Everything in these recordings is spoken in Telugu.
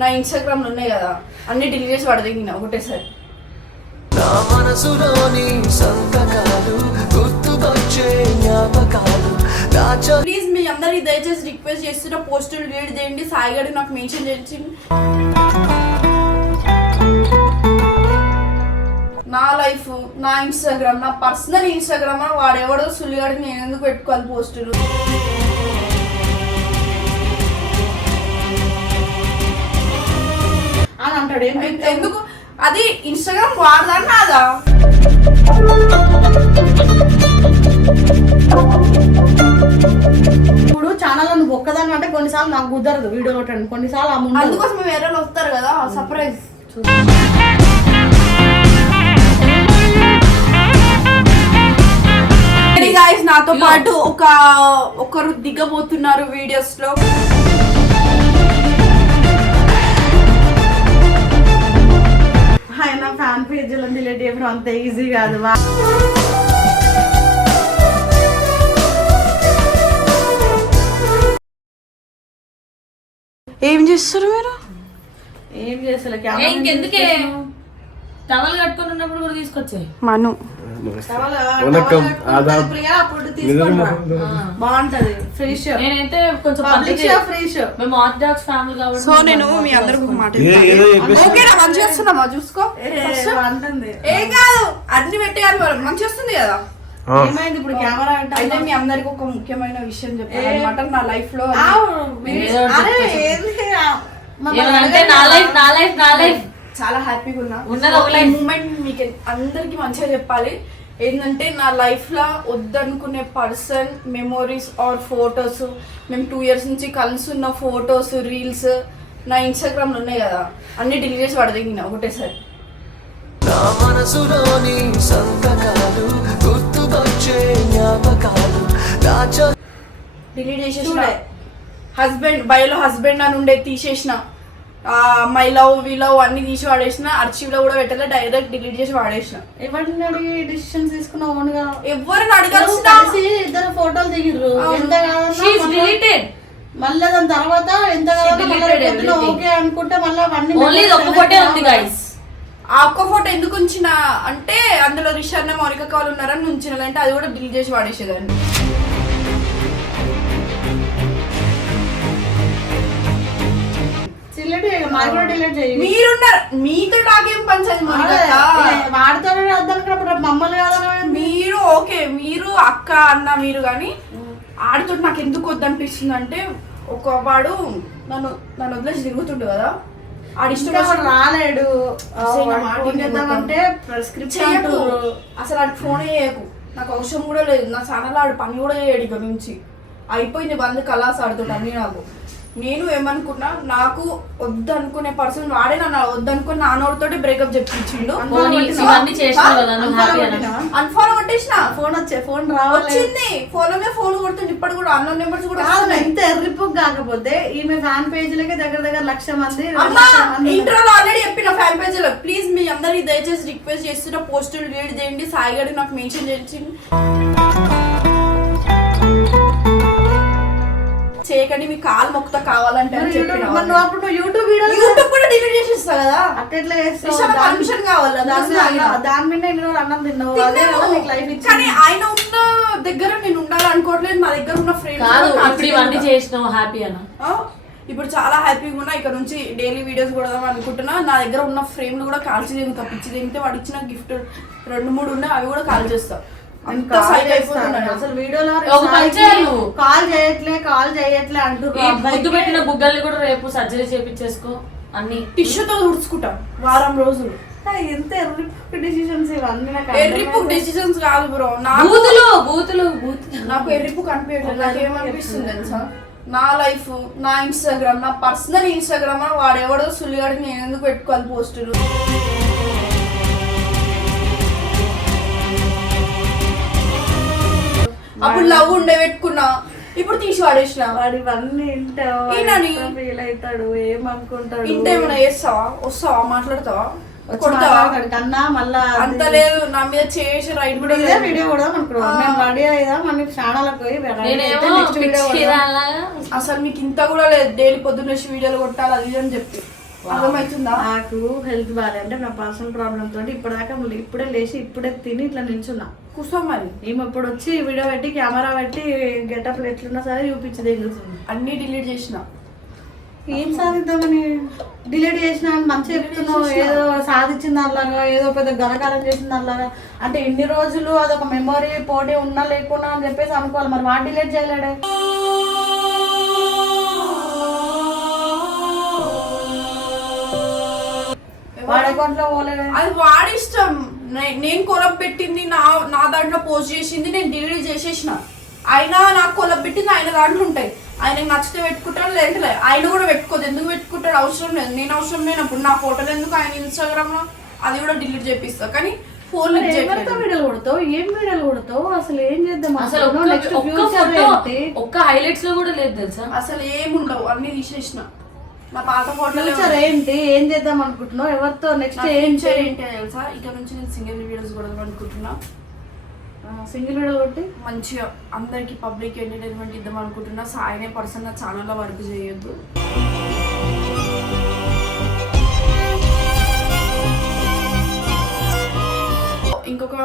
నా ఇన్స్టాగ్రామ్లో ఉన్నాయి కదా అన్ని డిలీట్ చేసి పడదగిన ఒకటేసారి. నా మనసులోని సంతకాలు జ్ఞాపకాలు. ప్లీజ్ మీ అందరికి దయచేసి రిక్వెస్ట్ చేస్తున్న పోస్టులు డిలీట్ చేయండి. సాయిగడి నాకు మెన్షన్ చేసి నా లైఫ్ నా ఇన్స్టాగ్రామ్ నా పర్సనల్ ఇన్స్టాగ్రామ్ వాడెవడో సుల్లిగాడికి నేను ఎందుకు పెట్టుకోవాలి పోస్టులు అది ఇన్స్టాగ్రామ్ వాడదా నాదా? ఇప్పుడు ఛానల్ నువ్వు ఒక్కదాని అంటే కొన్నిసార్లు నాకు కుదరదు వీడియో కొట్టండి. కొన్నిసార్లు ఆ ముందు అందుకోసం వేరే వాళ్ళు వస్తారు కదా సర్ప్రైజ్ నాతో పాటు ఒక ఒకరు దిగబోతున్నారు వీడియోస్లో. ఆయన ఫ్యాన్ పేజీలను డిలీట్ చేయడం అంత ఈజీ కాదు. వా- ఏం చేస్తారు మీరు? ఏం చేస్తలే ఏ, ఇంకెందుకే? టవల్ కట్టుకొని ఉన్నప్పుడు కూడా తీసుకొచ్చాయి. మను. వణకం ఆదాబ్ బాగుంటది. ఫ్రీ షో నేనైతే కొంచెం పబ్లిక్ షో ఫ్రీ షో. మేము ఆర్థడాక్స్ ఫ్యామిలీ కాబట్టి సో నేను మీ అందరికి ఒక మాట ఏ- ఏదో చెప్పేసి ఓకేనా మంచిగా వస్తున్నామా చూసుకో. ఏం కాదు అన్ని పెట్టేయాలి మరి మంచిగా వస్తుంది కదా. ఏమైంది ఇప్పుడు కెమెరా అంటే అయితే మీ అందరికి ఒక ముఖ్యమైన విషయం చెప్పాను అనమాట నా లైఫ్లో. అరే. ఏంది ఏమంటే నా లైఫ్ నా లైఫ్ నా లైఫ్ చాలా హ్యాపీగా ఉన్నా. మూమెంట్ మీకు అందరికి మంచిగా చెప్పాలి. ఏంటంటే నా లైఫ్లో వద్దనుకునే పర్సన్ మెమోరీస్ ఆర్ ఫొటోస్. మేము టూ ఇయర్స్ నుంచి కలిసి ఉన్న ఫొటోస్ రీల్స్ నా ఇన్స్టాగ్రామ్లో ఉన్నాయి కదా. అన్ని డిలీట్ చేసి పడదగిన ఒకటేసారి. నా మనసులోని సంతకాలు గుర్తుకొచ్చే జ్ఞాపకాలు. దాచ డిలీట్ చేసేసిన. హస్బెండ్ బయోలో హస్బెండ్ అని ఉండే తీసేసిన. మై లవ్ వి లవ్ అన్ని తీసి వాడేసిన archive లో కూడా పెట్టలే డైరెక్ట్ డిలీట్ చేసి వాడేసిన. ఎవరిని అడిగి డిసిషన్స్ తీసుకున్నావు ఓన్గా ఎవరిని అడగాల్సిన? కలిసి ఇద్దరు ఫోటోలు దిగిర్రు. ఎంత డిలీటెడ్ మళ్ళీ దాని తర్వాత ఎంత. ఓకే అనుకుంటే మళ్ళీ అవన్నీ ఓన్లీ memories ఒక్క ఫోటే అనేది ఉంది. గైస్ ఆ ఒక్క ఫోటో ఎందుకు ఉంచిన? అంటే అందులో రిషాన్న మౌనిక కావాలి ఉన్నారని ఉంచిన అంటే అది కూడా డిలీట్ చేసి వాడేసేదాన్ని. చేయి, మాది కూడా delete చేయి. మీరున్నారు. మీతో నాకేం పంచాలి వాడితోనే వద్దనుకున్నప్పుడు మమ్మల్ని కాదని మీరు ఓకే మీరు అక్క అన్న మీరు కానీ ఆడితో నాకు ఎందుకు వద్దనిపిస్తుంది అంటే ఒక వాడు నన్ను నన్ను వదిలేసి తిరుగుతుండు కదా. ఆడి ఇష్టం ఇంకా వాడు వచ్చిన- రాలేడు. ఆ, అసలు నా వాడు మాట ఫోన్ వినకు. చేద్దామంటే స్క్రిప్ట్ చేయకు. అంటారు అసలు ఆడికి ఫోన్ చేయకు. నాకు అవసరం కూడా లేదు. నా ఛానల్ ఆడు పని కూడా చేయడు ఇక నుంచి. అయిపోయింది బంద్ కలాస్ అన్ని నాకు. నేను ఏమనుకున్నా నాకు వద్దనుకునే పర్సన్ వాడే నన్ను వద్దనుకుని నాన్నోడితోటి బ్రేకప్ చెప్పించిండు. అన్ఫాలో కొట్టేసిన? ఫోన్ వచ్చే ఫోన్ రావాలి వచ్చింది. ఫోన్ మీద ఫోన్ కొడుతుంది. ఇప్పుడు కూడా అన్న నెంబర్స్ కూడా. ఎంత ఎర్రిపుక్ కాకపోతే ఈమె ఫ్యాన్ పేజీలకి దగ్గర దగ్గర లక్ష మంది. ఇంట్రోలో ఆల్రెడీ చెప్పిన ఫ్యాన్ పేజ్లో ప్లీజ్ మీ అందరికి దయచేసి రిక్వెస్ట్ చేస్తున్న పోస్టులు రీడ్ చేయండి. సాయిగడి నాకు మెన్షన్ చేసి చేయకండి మీ కాలు మొక్కుతా కావాలంటే అని మరి చెప్పిన యూట్యూబ్- అప్పుడు నువ్వు యూట్యూబ్ కూడా డిలీట్ చేసేస్తా కదా. అట్టెట్లా చేస్తావు? రిషాన్ దాని- కావాలి? మీద. అన్నం- దాని మీద ఇన్ని రోజులు అన్నం తిన్నావు? అదే కదా నీకు లైఫ్ కానీ ఆయన ఉన్న దగ్గర నేను ఉండాలనుకోవట్లేదు. నా దగ్గర ఉన్న ఫ్రెండ్స్ కాదు ఇప్పుడు ఇవన్నీ చేసినావు హ్యాపీ అన్న ఆ, ఇప్పుడు చాలా హ్యాపీగా ఉన్నా ఇక్కడ నుంచి డైలీ వీడియోస్ కూడా అనుకుంటున్నా. నా దగ్గర ఉన్న ఫ్రేమ్లు కూడా కాల్చి దిగుతా పిచ్చి దిగితే వాడు ఇచ్చిన గిఫ్ట్ రెండు మూడు ఉన్నాయి అవి కూడా కాల్ చేస్తా. అంత అసలు వీడియోలో. కాల్ చేయట్లే కాల్ చేయట్లే ఈ అంటున్నారు ముద్దు పెట్టిన బుగ్గల్ని కూడా రేపు సర్జరీ చేపించేసుకో. అన్ని టిష్యూతో తుడుచుకుంటా వారం రోజులు. ఎంత ఎర్రిపుక్ డిసిషన్స్ ఇవన్నీ నాకు ఎర్రిపు డెసిషన్స్ కాదు బ్రో నాకు బూతులు బూతులు నాకు ఎర్రిపు కనిపించట్లేదు. నాకు ఏమనిపిస్తుంది తెలుసా? నా లైఫ్ నా ఇన్స్టాగ్రామ్ నా పర్సనల్ ఇన్స్టాగ్రామ్ వాడెవడో సుల్లిగాడికి నేను ఎందుకు పెట్టుకోవాలి పోస్టులు? అప్పుడు లవ్ ఉండే పెట్టుకున్నా ఇప్పుడు తీసి వాడేసిన. వాడు ఇవన్నీ వింటావు. ఫీల్ అవుతాడు? ఏమనుకుంటాడు ఇంత ఏమైనా చేస్తావా? వస్తావా? మాట్లాడతావా? కన్నా మళ్ళా అంత లేదు. నా మీద చేసి రైట్ కూడా ఇదే వీడియో కూడా అనుకున్నాం. రెడీ అయ్యాం మన ఛానల్ పోయి అసలు మీకు ఇంత కూడా లేదు. డైలీ పొద్దున్న వీడియోలు కొట్టాలి అది అని చెప్పి. అర్థమవుతుందా నాకు హెల్త్ బాగాలే అంటే నా పర్సనల్ ప్రాబ్లమ్ తోటి ఇప్పటిదాకా ఇప్పుడే లేచి ఇప్పుడే తిని ఇట్లా నిల్చున్నా. కూర్చో మరి. ఈమె ఇప్పుడు వచ్చి వీడియో పెట్టి కెమెరా పెట్టి గెటప్ ఎట్లున్నా సరే చూపించి దిగుతుంది అన్ని డిలీట్ చేసిన. ఏం సాధిద్దామని? డిలీట్ చేసిన అని మంచిగా చెప్తున్నావు. ఏదో సాధించిన దానిలాగా ఏదో పెద్ద ఘనకారం చేసిన దానిలాగా. అంటే ఇన్ని రోజులు అదొక మెమొరీ పోటీ ఉన్నా లేకున్నా అని చెప్పేసి అనుకోవాలి. మరి వాడు డిలీట్ చేయలేడే. అది వాడి ఇష్టం నేను కొలబ్ పెట్టింది నా నా దాంట్లో పోస్ట్ చేసింది నేను డిలీట్ చేసేసిన. ఆయన నాకు కొలబ్ పెట్టింది ఆయన దాంట్లో ఉంటాయి. ఆయనకి నచ్చితే పెట్టుకుంటాడు లేదంటే లేదు. ఆయన కూడా పెట్టుకోదు. ఎందుకు పెట్టుకుంటాడు? అవసరం లేదు. నేను అవసరం లేనప్పుడు నా ఫోటోలు ఎందుకు ఆయన ఇన్స్టాగ్రామ్లో అది కూడా డిలీట్ చేపిస్తా. కానీ ఫోన్ మరి ఎవరితో వీడియోలు కొడతావు? ఏం వీడియోలు కొడతావు? అసలు ఏం చేద్దాం? అసలు ఒక్క హైలైట్స్లో కూడా లేదు తెలుసా? అసలు ఏముండవు. అన్ని తీసేసిన. నా పాత ఫ్యూచర్ ఏంటి? ఏం చేద్దాం అనుకుంటున్నావు? ఎవరితో నెక్స్ట్ ఏం ఏంటి తెలుసా? ఇక నుంచి నేను సింగిల్ వీడియోస్ కూడా అనుకుంటున్నా. సింగిల్ వీడియో కొట్టి? మంచిగా అందరికి పబ్లిక్ ఎంటర్టైన్మెంట్ ఇద్దాం అనుకుంటున్నా. సాయనే పర్సన్ నా ఛానల్లో వర్క్ చేయొద్దు. ఇంకొక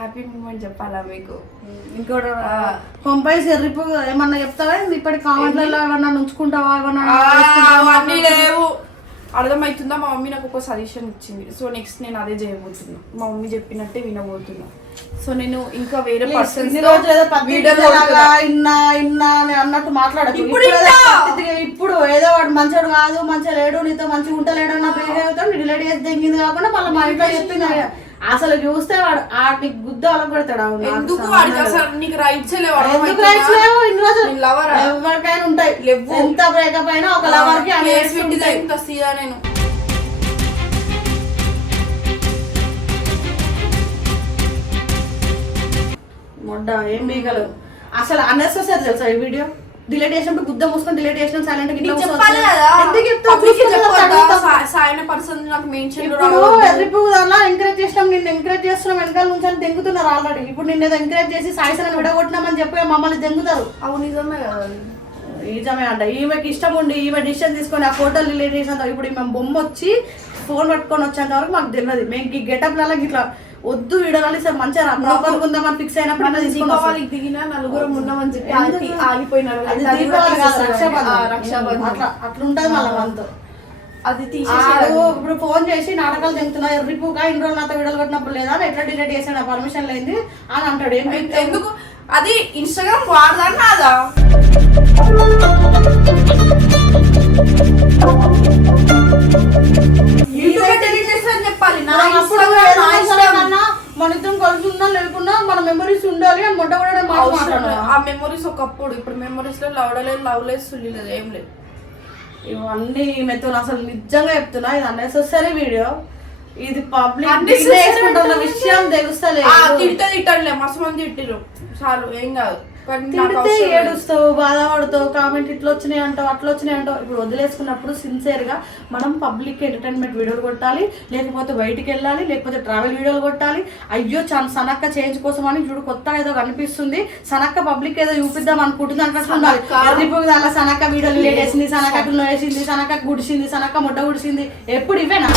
హ్యాపీ మూమెంట్ చెప్పాలా మీకు? ఇంకోటి కొంపైస్ ఎర్రిపు ఏమన్నా చెప్తావా? ఇప్పటి కామెంట్లలో ఏమన్నా ఉంచుకుంటావా? ఏమన్నా? అవన్నీ లేవు. అర్థమవుతుందా మా మమ్మీ నాకు ఒక సజెషన్ ఇచ్చింది. సో నెక్స్ట్ నేను అదే చేయబోతున్నా. మా మమ్మీ చెప్పినట్టే వినబోతున్నా. సో నేను ఇంకా వేరే పర్సన్స్ అన్నట్టు మాట్లాడకు. ఇప్పుడు ఏదో వాడు మంచోడు కాదు మంచిగా లేడు నీతో మంచిగా ఉంటలేడు అన్న బిహేవియర్ డిలేట్ చేసి తెంగింది కాకుండా మళ్ళీ మా ఇంట్లో చెప్పింది అసలు చూస్తే వాడు నీకు గుద్ద అలగొడతాడు అవును నాకు ఎందుకు వాడికి. అసలు నీకు రైట్స్ లేవు ఎందుకు అర్థమవుతుందా? రైట్స్ లేవు ఇన్ని రోజులు నేను lover ఆ? ఎవరికైనా ఉంటాయి లేవు. ఎంత బ్రేకప్ అయినా ఒక లవర్కి సీదా నేను మొడ్డ ఏం బీగలు అసలు అన్నెసెసరీ తెలుసా ఈ వీడియో డిలీట్ చేసినప్పుడు గుద్ద మూసుకొని డిలీట్ చేసిన సైలెంట్ ఎంకరేజ్ చేసినాం నిన్ను ఎంకరేజ్ చేస్తున్నాం వెనకాల నుంచి దెంగుతున్నారు ఆల్రెడీ ఇప్పుడు నిన్ను ఎంకరేజ్ చేసి సాయిసలను విడగొట్టినామని చెప్పి మమ్మల్ని దెంగుతారు. అవును నిజమే కదా. నిజమే అంట. ఈమెకి ఇష్టం ఉండి ఈమె డిసిషన్ తీసుకొని ఆ ఫోటోలు రిలీజ్ చేసినంత ఇప్పుడు ఈమె బొమ్మ వచ్చి ఫోన్ పట్టుకొని వచ్చేంత వరకు మాకు తెలియదు మేము ఈ గెటప్లలో ఇట్లా వద్దు వీడియోలు సార్ మంచిగా ప్రాపర్ ఉందామని ఫిక్స్ అయినప్పుడు. దీపావళికి దిగిన నలుగురం ఉన్నామని చెప్పి ఆగిపోయినారు అది అది కాదు, అట్లా అట్లా ఉంటది మళ్ళీ మనతో. అది తీసేసారు. ఇప్పుడు ఫోన్ చేసి నాటకాలు చెందుతున్నా రిపుగా ఇన్ని రోజులు నాతో వీడియోలు కొట్టినప్పుడు లేదా? ఎట్లా డిలీట్ చేసాడు? పర్మిషన్ లేని అని అంటాడు. ఎందుకు? అది ఇన్స్టాగ్రామ్ వాడదా నాదా యూట్యూబ్ delete చేస్తా అని చెప్పాలి నా మనం అప్పుడు Instagram ఏదో నా అవసరం ఇష్టం. ఇద్దరం కలిసి ఉన్నా లేకున్నా మన మెమరీస్ ఉండాలి అని మొట్ట కూడా. ఆ మెమరీస్ ఒకప్పుడు ఇప్పుడు మెమరీస్లో లవ్ లేదు లవ్ లేదు సుల్లి లేదు ఏం లేదు. ఇవన్నీ మెత్తలు అసలు నిజంగా చెప్తున్నా ఇది అన్నెసెసరీ వీడియో ఇది పబ్లిక్ విషయం తెలుస్తలేదు. తిట్టండి మస్తు మంది తిట్టిరు చాలు ఏం కాదు. తిడితే. ఏడుస్తావు బాధపడతావు కామెంట్ ఇట్లా వచ్చినాయి అంటావు అట్లా వచ్చినాయి అంటావు. ఇప్పుడు వదిలేసుకున్నప్పుడు సిన్సియర్గా మనం పబ్లిక్ ఎంటర్టైన్మెంట్ వీడియోలు కొట్టాలి లేకపోతే బయటికి వెళ్ళాలి లేకపోతే ట్రావెల్ వీడియోలు కొట్టాలి. అయ్యో చాలా సనక్క చేంజ్ కోసం అని చూడు కొత్తగా ఏదో కనిపిస్తుంది. సనక్క పబ్లిక్ ఏదో చూపిద్దాం అనుకుంటుంది అంటే ఉండాలి సనక్క? ఎర్రిపోయి దాంట్లో సనక్క వీడియోలు రిలేట్ చేసింది సనక్క వేసింది సనక్క గుడిసింది సనక్క ముడ్డ గుడిసింది. ఎప్పుడు ఇవేనా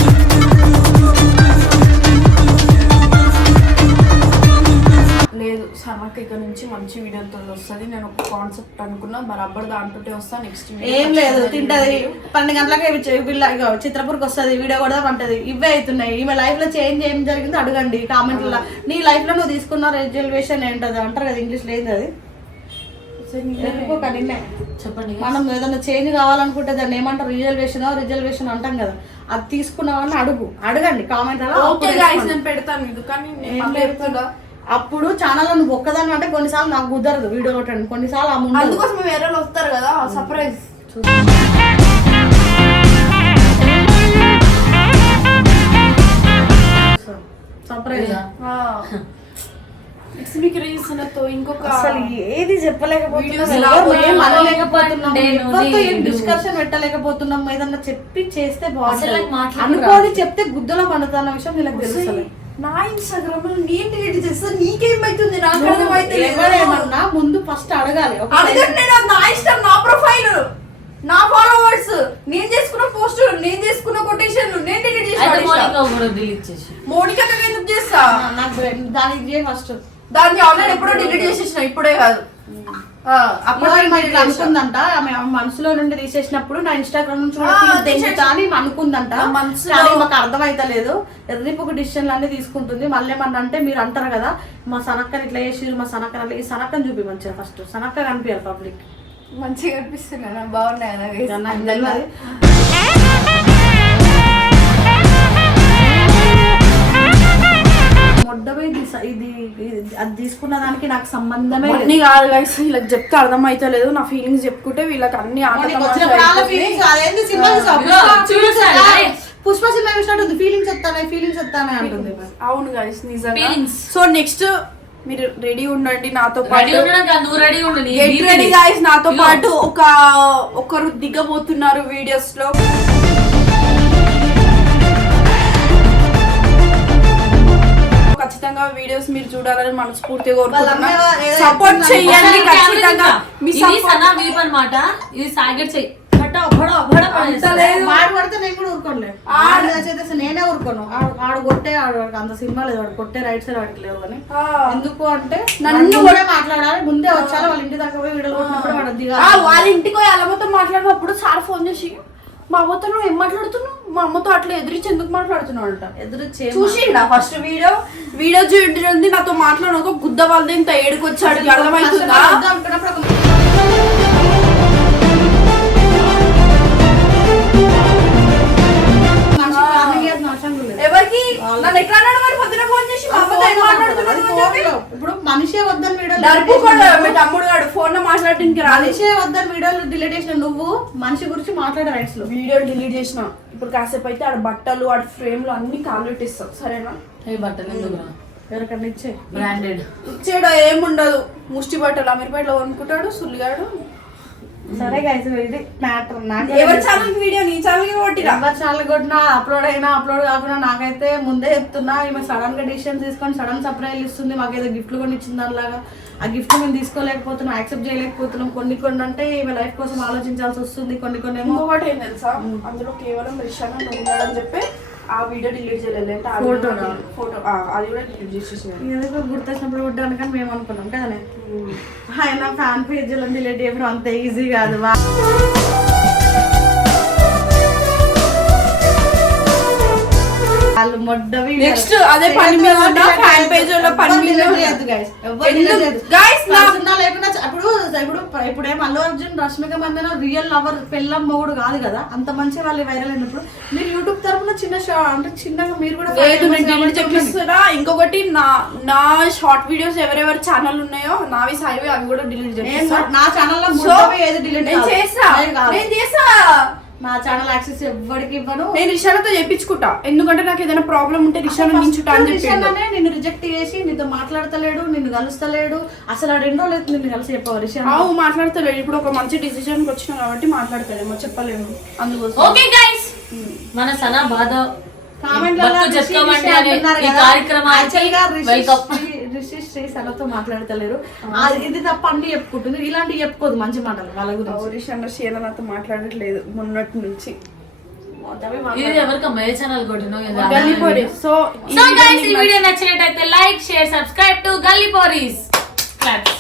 లేదు సనక్ ఇక్కడ నుంచి మంచి వీడియోతో వస్తుంది. నేను ఒక కాన్సెప్ట్ అనుకున్నా బరాబర్ దాంట్లో వస్తా నెక్స్ట్ ఏం లేదు తింటది. పన్నెండు గంటలకే వీళ్ళ చిత్రపూర్కి వస్తుంది వీడియో కూడా అంటది ఇవే అవుతున్నాయి. ఈమె లైఫ్లో చేంజ్ ఏం జరిగిందో అడగండి కామెంట్ల నీ లైఫ్లో నువ్వు తీసుకున్న రిజర్వేషన్ ఏంటది? అంటారు కదా ఇంగ్లీష్ లేదు అది చెప్పండి. మనం ఏదైనా చేంజ్ కావాలనుకుంటే దాన్ని ఏమంటారు? రిజర్వేషన్ రిజర్వేషన్ అంటాం కదా. అది తీసుకున్నావని అడుగు. అడగండి కామెంట్ నేను పెడతాను. ఇది కానీ అప్పుడు ఛానల్ నువ్వు ఒక్కదాని అంటే కొన్నిసార్లు నాకు కుదరదు వీడియో కొట్టండి కొన్నిసార్లు ఆ ముందు. అందుకోసం వేరే వాళ్ళు వస్తారు కదా సర్ప్రైజ్ ఇంకొక అసలు ఏది చెప్పలేకపోతున్నాం. డిస్కషన్ పెట్టలేకపోతున్నాం. ఏదన్నా చెప్పి చేస్తే బాగుంటుంది. అనుకోని చెప్తే గుద్దులో పండుతున్న విషయం వీళ్ళకి తెలుస్తుంది నా ఇన్స్టాగ్రామ్లో నేను డిలీట్ చేస్తా నీకేమైతుంది? నాకు అర్థమైతే ఎవరేమన్నా ముందు ఫస్ట్ అడగాలి అడగండి నేను నా ఇష్టం నా ప్రొఫైల్ నా ఫాలోవర్స్. నేను చేసుకున్న పోస్ట్ నేను చేసుకున్న కొటేషన్ నేను డిలీట్ చేసి. మౌనిక డిలీట్ చేసి. మోనికకి ఎందుకు చేస్తా? నాకు దానికి ఫస్ట్ దాన్ని ఆల్రెడీ ఎప్పుడో డిలీట్ చేసేసిన ఇప్పుడే కాదు. అప్పుడు ఇట్లా. అనుకుందంట? ఆమె మనసులో నుండి తీసేసినప్పుడు నా ఇన్స్టాగ్రామ్ నుంచి తెంచుతా అని అనుకుందంట. కానీ మాకు అర్థమైతలేదు ఎర్రిపోక డిసిషన్లు అన్ని తీసుకుంటుంది. మళ్ళీ ఏమన్నా అంటే మీరు అంటారు కదా మా సనక్కని ఇట్లా చేసిరు మా సనక్కని ఈ సనక్కని చూపి మంచిగా ఫస్ట్ సనక్క కనిపించాలి పబ్లిక్ మంచిగా అనిపిస్తున్నా బాగున్నాయి మొడ్డమే ఇది ఇది అది తీసుకున్న దానికి నాకు సంబంధమే లేదు. అన్ని కాదు గైస్ వీళ్ళకి చెప్తే అర్థమైతలేదు నా ఫీలింగ్స్ చెప్పుకుంటే వీళ్ళకి అన్ని పుష్ప- సినిమా చూసినట్టు ఫీలింగ్స్ చెప్తానే ఫీలింగ్స్ చెప్తానే అంటుంది. అవును గైస్ నిజంగా. సో నెక్స్ట్ మీరు రెడీ ఉండండి నాతో పాటు. రెడీ గైస్ నాతో. పాటు ఒక ఒకరు దిగబోతున్నారు వీడియోస్లో. ఖచ్చితంగా వీడియోస్ మీరు చూడాలని మనస్ఫూర్తిగా సపోర్ట్ చేయండి ఖచ్చితంగా. మీ సన్నా వీప్ అన్నమాట. ఇది సాగర్ చెయ్యి నేను కూడా ఊరుకోలే ఆడు చేస్తే నేనే ఊరుకోను. ఆడు కొట్టే ఆడు అంత సినిమా లేదు. వాడు కొట్టే రైట్స్ వాడికి లేవు అని. ఎందుకు అంటే నన్ను ముందే మాట్లాడాలి. ముందే వచ్చాలి. వాళ్ళ ఇంటి దగ్గర పోయి వీడియోలు కొట్టినప్పుడు వాడు ఆ, దిగాలి వాళ్ళ ఇంటికి పోయి అమ్మతో మాట్లాడినప్పుడు సార్ ఫోన్ చేసి మా అమ్మతో నువ్వు ఏం మాట్లాడుతున్నావు? మా అమ్మతో అట్లా ఎదిరించి ఎందుకు మాట్లాడుతున్నావు అంట ఎదురు చూసిండా ఫస్ట్ వీడియో? వీడియో చూడండి నాతో మాట్లాడక గుద్ద వాళ్ళ ఇంత ఏడుకొచ్చాడు. అర్థమవుతుందా? రాలేదు మనిషే వద్దని వీడియోలు డిలీట్ చేసిన నువ్వు? మనిషి గురించి మాట్లాడే రైట్స్లో. వీడియో డిలీట్ చేసిన. ఇప్పుడు కాసేపు అయితే ఆడ బట్టలు ఆడ ఫ్రేమ్లో అన్ని కాళ్ళు పెట్టిస్తాం సరేనా? ఏ బట్టలు ఎవరికన్నా ఇచ్చే. బ్రాండెడ్ ఇచ్చేడ ఏముండదు. ముష్టి బట్టలు అమీర్పేటలో కొనుక్కుంటాడు సుల్లిగాడు. సరే గైస్ ఇది మ్యాటర్ నాకు ఎవరి ఛానల్ వీడియో నీ ఛానల్కి కొట్టిరా? ఎవరు ఛానల్ కొట్టినా అప్లోడ్ అయినా అప్లోడ్ కాకుండా నాకైతే ముందే చెప్తున్నా ఈమె సడన్గా డిసిషన్ తీసుకొని సడన్ సర్ప్రైజ్ ఇస్తుంది మాకు ఏదో గిఫ్ట్లు కొని ఇచ్చింది దానిలాగా. ఆ గిఫ్ట్ మేము తీసుకోలేకపోతున్నాం యాక్సెప్ట్ చేయలేకపోతున్నాం. కొన్ని కొన్ని అంటే ఈమె లైఫ్ కోసం ఆలోచించాల్సి వస్తుంది కొన్ని కొన్ని ఏమో. ఇంకొకటి ఏం తెలుసా? అందులో కేవలం రిషాన్ ఉన్నాడని చెప్పి ఆ వీడియో డిలీట్ చేయలేదు? ఫోటో ఆ, అది కూడా డిలీట్ చేసేసిన ఏదో గుర్తొచ్చినప్పుడు కొట్టాను కానీ మేము అనుకున్నాం కదనే. ఆయన ఫ్యాన్ పేజీలను డిలీట్ చేయడం అంత ఈజీ కాదు వాళ్ళు మొడ్డ Next, అదే పని మీద ఉన్న fan page లో పని మీద ఉన్న-? Guys, నా- లేకుండా అప్పుడు ఇప్పుడు ఇప్పుడు అల్లు అర్జున్ రష్మిక మందన రియల్ లవర్ పెళ్ళం మొగుడు కాదు కదా? అంత మంచి వాళ్ళు వైరల్ అయినప్పుడు మీరు యూట్యూబ్ తరపున చిన్న అంటే చిన్నగా మీరు కూడా చెప్పిస్తున్నా ఇంకొకటి నా నా షార్ట్ వీడియోస్ ఎవరెవరి ఛానల్ ఉన్నాయో నావి సాయివి అవి కూడా డిలీట్ నేను చేస్తా నా ఛానల్లో ఏది డిలీట్ చేస్తా. నేను చేస్తా. నా ఛానల్ యాక్సెస్ ఎవ్వడికి ఇవ్వను. నేను రిషానతో చెప్పించుకుంటా. ఎందుకంటే నాకు ఏదైనా ప్రాబ్లం ఉంటే రిషాన మించుటా అని నిన్ను రిజెక్ట్ చేసి నీతో మాట్లాడతలేడు నిన్ను కలుస్తలేడు. అసలు ఎన్నో లేదు నిన్ను కలిసి చెప్పావు రిషాన్? అవు మాట్లాడతలేడు. ఇప్పుడు ఒక మంచి డిసిజన్ వచ్చినా కాబట్టి మాట్లాడతాడేమో చెప్పలేము అందుకోసం. ఓకే గైస్ మన సనా బాధ కామెంట్లలో బతుకు రిషి చెప్పుకోమండి రిషి అనే అంటున్నారు ఈ కదా. కార్యక్రమానికి Actually గా రిషి వెల్కమ్ శ్రీ- సలతో మాట్లాడతలేరు ఇది తప్ప అన్ని చెప్పుకుంటుంది. ఇలాంటివి చెప్పుకోదు మంచి మాటలు వాళ్ళ గురించి. షేన నాతో మాట్లాడట్లేదు మొన్నటి నుంచి. ఇది ఛానల్ కొట్టినో సో సో గైస్ ఈ వీడియో నచ్చినట్టయితే like share subscribe to Galli Poris. Claps